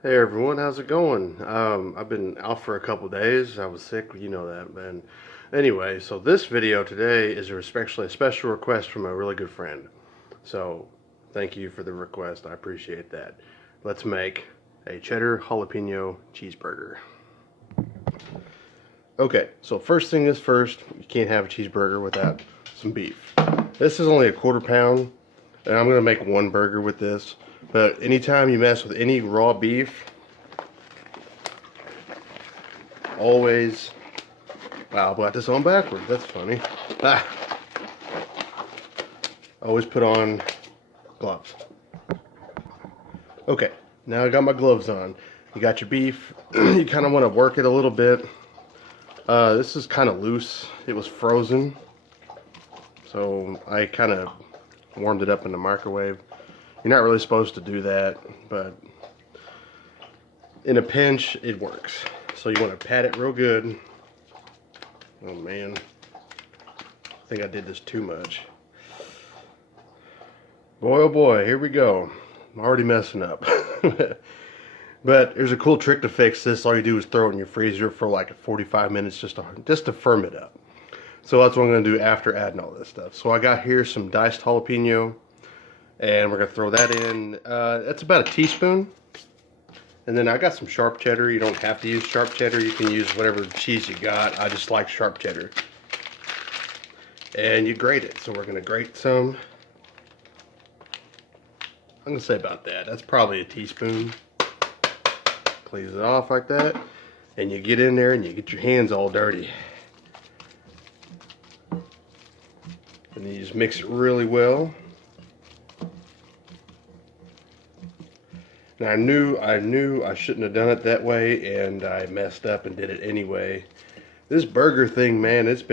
Hey everyone, how's it going? I've been out for a couple days. I was sick, you know that, man. Anyway, so this video today is especially a special request from a really good friend. So, thank you for the request. I appreciate that. Let's make a cheddar jalapeno cheeseburger. Okay, so first thing is first, you can't have a cheeseburger without some beef. This is only a quarter pound, and I'm gonna make one burger with this. But anytime you mess with any raw beef, always, wow, I got this on backwards, that's funny. Ah, always put on gloves. Okay, now I got my gloves on. You got your beef, you kind of want to work it a little bit. This is kind of loose, it was frozen, so I kind of warmed it up in the microwave. You're not really supposed to do that, but in a pinch, it works. So you want to pat it real good. Oh man, I think I did this too much. Boy, oh boy, here we go. I'm already messing up. But there's a cool trick to fix this. All you do is throw it in your freezer for like 45 minutes just to firm it up. So that's what I'm going to do after adding all this stuff. So I got here some diced jalapeno, and we're going to throw that in. That's about a teaspoon. And then I got some sharp cheddar. You don't have to use sharp cheddar. You can use whatever cheese you got. I just like sharp cheddar. And you grate it. So we're going to grate some. I'm going to say about that. That's probably a teaspoon. Cleans it off like that. And you get in there and you get your hands all dirty. And then you just mix it really well. Now I knew I shouldn't have done it that way, and I messed up and did it anyway. This burger thing, man, it's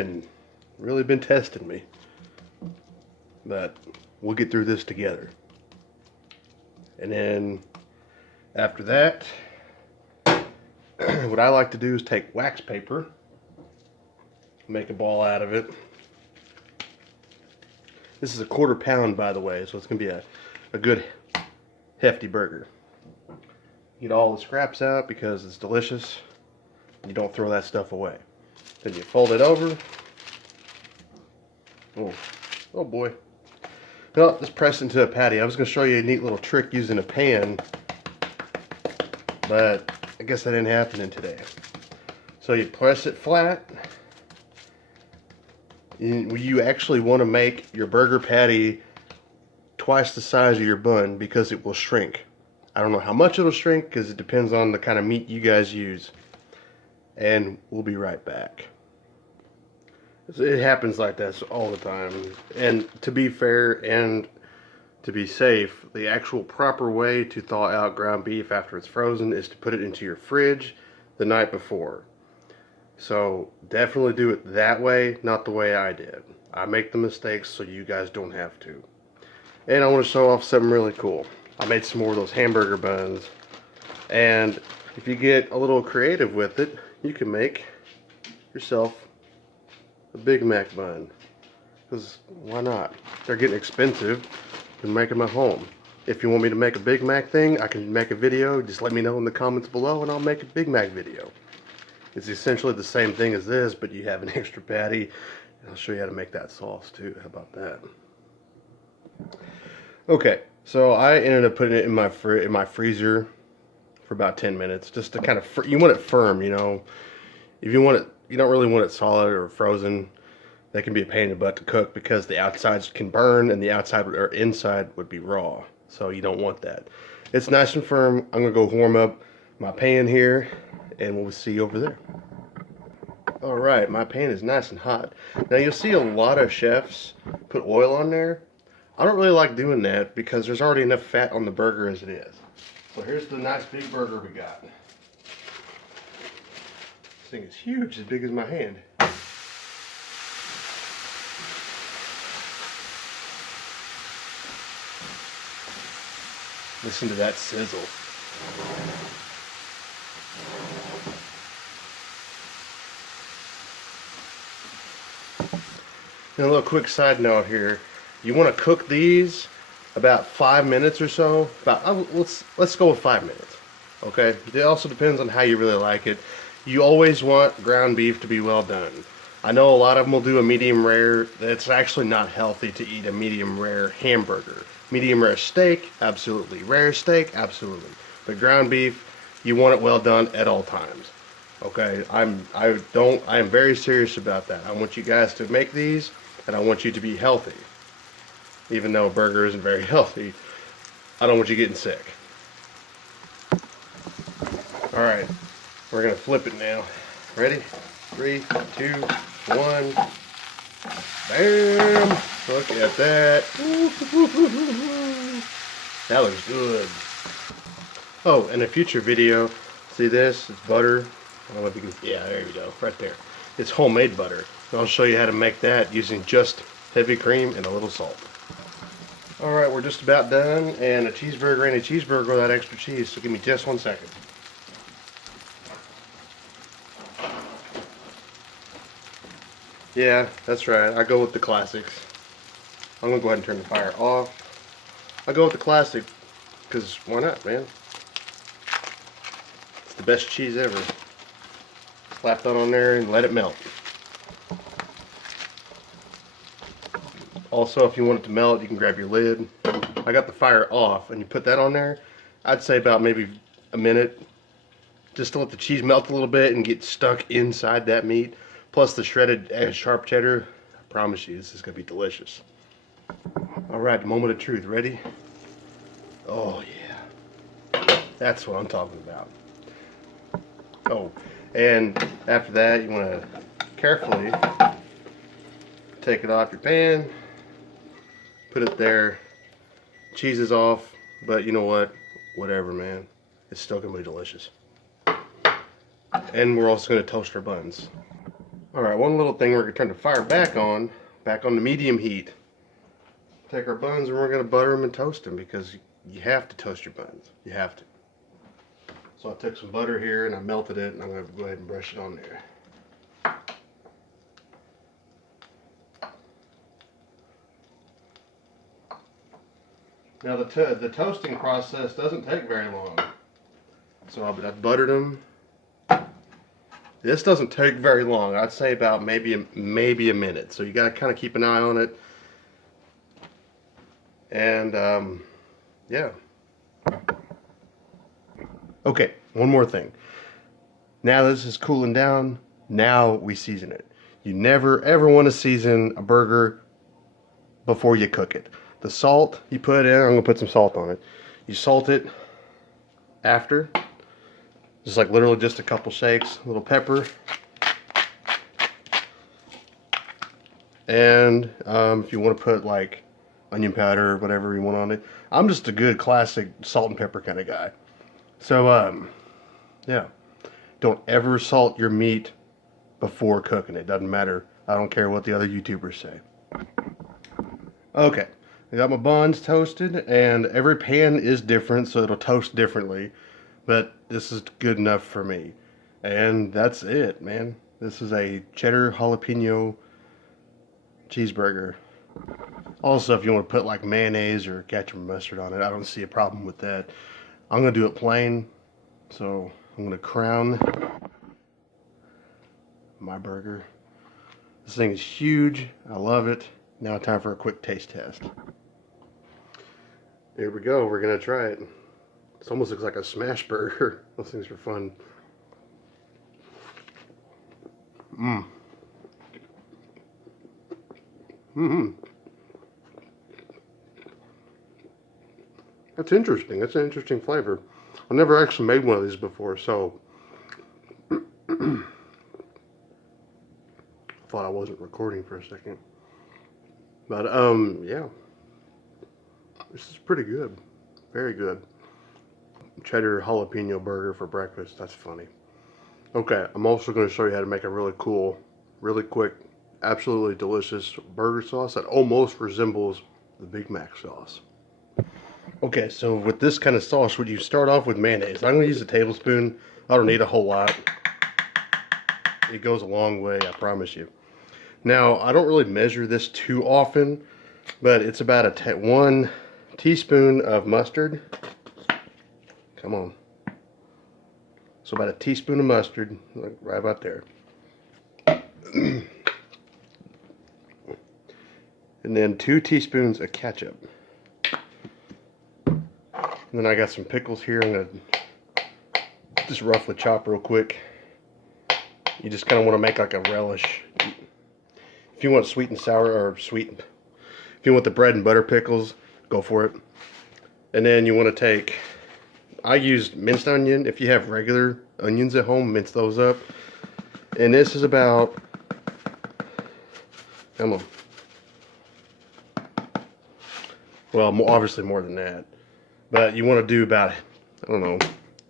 really been testing me. But we'll get through this together. And then after that, what I like to do is take wax paper, make a ball out of it. This is a quarter pound, by the way, so it's gonna be a good hefty burger. Get all the scraps out because it's delicious. You don't throw that stuff away. Then you fold it over. Oh boy. No, just press into a patty. I was going to show you a neat little trick using a pan, but I guess that didn't happen in today. So you press it flat. You actually want to make your burger patty twice the size of your bun because it will shrink. I don't know how much it'll shrink because it depends on the kind of meat you guys use. And we'll be right back. It happens like that all the time. And to be fair and to be safe, the actual proper way to thaw out ground beef after it's frozen is to put it into your fridge the night before. So definitely do it that way, not the way I did. I make the mistakes so you guys don't have to. And I want to show off something really cool. I made some more of those hamburger buns, and if you get a little creative with it, you can make yourself a Big Mac bun, because why not? They're getting expensive. You can make them at home. If you want me to make a Big Mac thing, I can make a video. Just let me know in the comments below and I'll make a Big Mac video. It's essentially the same thing as this, but you have an extra patty, and I'll show you how to make that sauce too. How about that? Okay, so I ended up putting it in my freezer for about 10 minutes, just to kind of, you want it firm, you know. If you want it, you don't really want it solid or frozen. That can be a pain in the butt to cook because the outsides can burn and the outside or inside would be raw. So you don't want that. It's nice and firm. I'm gonna go warm up my pan here, and we'll see you over there. All right, my pan is nice and hot. Now you'll see a lot of chefs put oil on there. I don't really like doing that because there's already enough fat on the burger as it is. So here's the nice big burger we got. This thing is huge, as big as my hand. Listen to that sizzle. And a little quick side note here. You want to cook these about 5 minutes or so. Let's go with 5 minutes. Okay, it also depends on how you really like it. You always want ground beef to be well done. I know a lot of them will do a medium rare. It's actually not healthy to eat a medium rare hamburger. Medium rare steak, absolutely. Rare steak, absolutely. But ground beef, you want it well done at all times. Okay, I am very serious about that. I want you guys to make these, and I want you to be healthy. Even though a burger isn't very healthy, I don't want you getting sick. Alright, we're going to flip it now. Ready? 3, 2, 1. Bam! Look at that. That looks good. Oh, in a future video, see this? It's butter. I don't know if you can, yeah, there you go, right there. It's homemade butter. I'll show you how to make that using just heavy cream and a little salt. Alright, we're just about done, and a cheeseburger ain't a cheeseburger without extra cheese, so give me just 1 second. Yeah, that's right, I go with the classics. I'm gonna go ahead and turn the fire off. I go with the classic, because why not, man? It's the best cheese ever. Slap that on there and let it melt. Also, if you want it to melt, you can grab your lid. I got the fire off, and you put that on there. I'd say about maybe a minute, just to let the cheese melt a little bit and get stuck inside that meat. Plus the shredded sharp cheddar. I promise you, this is gonna be delicious. All right, the moment of truth. Ready? Oh yeah, that's what I'm talking about. Oh, and after that, you want to carefully take it off your pan. Put it there. Cheese is off, but you know what? Whatever, man. It's still gonna be delicious. And we're also gonna toast our buns. Alright, one little thing, we're gonna turn the fire back on the medium heat. Take our buns and we're gonna butter them and toast them, because you have to toast your buns. You have to. So I took some butter here and I melted it, and I'm gonna go ahead and brush it on there. Now the toasting process doesn't take very long. So I've buttered them. This doesn't take very long. I'd say about maybe a minute. So you gotta kind of keep an eye on it. And yeah. Okay, one more thing. Now this is cooling down. Now we season it. You never ever want to season a burger before you cook it. The salt you put in, I'm going to put some salt on it. You salt it after. Just like literally just a couple shakes, a little pepper. And if you want to put like onion powder or whatever you want on it. I'm just a good classic salt and pepper kind of guy. So yeah. Don't ever salt your meat before cooking it. Doesn't matter. I don't care what the other YouTubers say. Okay. I got my buns toasted, and every pan is different, so it'll toast differently. But this is good enough for me. And that's it, man. This is a cheddar jalapeno cheeseburger. Also, if you want to put like mayonnaise or ketchup or mustard on it, I don't see a problem with that. I'm going to do it plain. So I'm going to crown my burger. This thing is huge. I love it. Now time for a quick taste test. Here we go. We're going to try it. It almost looks like a smash burger. Those things are fun. That's interesting. That's an interesting flavor. I've never actually made one of these before, so I thought I wasn't recording for a second. But yeah. This is pretty good. Very good. Cheddar jalapeno burger for breakfast. That's funny. Okay, I'm also going to show you how to make a really cool, really quick, absolutely delicious burger sauce that almost resembles the Big Mac sauce. Okay, so with this kind of sauce, would you start off with mayonnaise? I'm going to use a tablespoon. I don't need a whole lot. It goes a long way, I promise you. Now, I don't really measure this too often, but it's about 1 teaspoon of mustard. Come on. So about a teaspoon of mustard, like right about there. And then 2 teaspoons of ketchup. And then I got some pickles here. I'm going to just roughly chop real quick. You just kind of want to make like a relish. If you want sweet and sour, or sweet, if you want the bread and butter pickles, go for it. And then you want to take, I used minced onion. If you have regular onions at home, mince those up. And this is about, come on. Well, obviously more than that. But you want to do about, I don't know,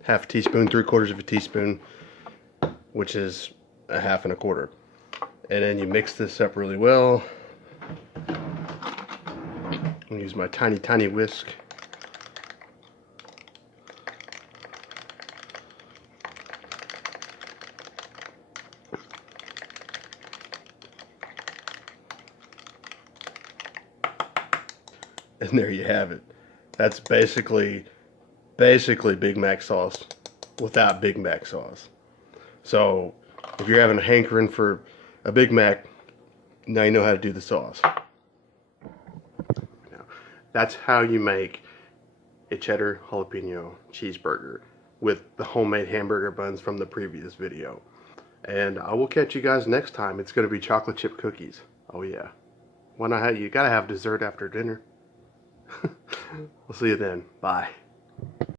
half a teaspoon, 3/4 of a teaspoon, which is a 1/2 and 1/4. And then you mix this up really well. I'm going to use my tiny, tiny whisk. And there you have it. That's basically Big Mac sauce without Big Mac sauce. So if you're having a hankering for a Big Mac, now you know how to do the sauce. Now, that's how you make a cheddar jalapeno cheeseburger with the homemade hamburger buns from the previous video. And I will catch you guys next time. It's going to be chocolate chip cookies. Oh yeah. Why not have, you gotta have dessert after dinner. We'll see you then. Bye.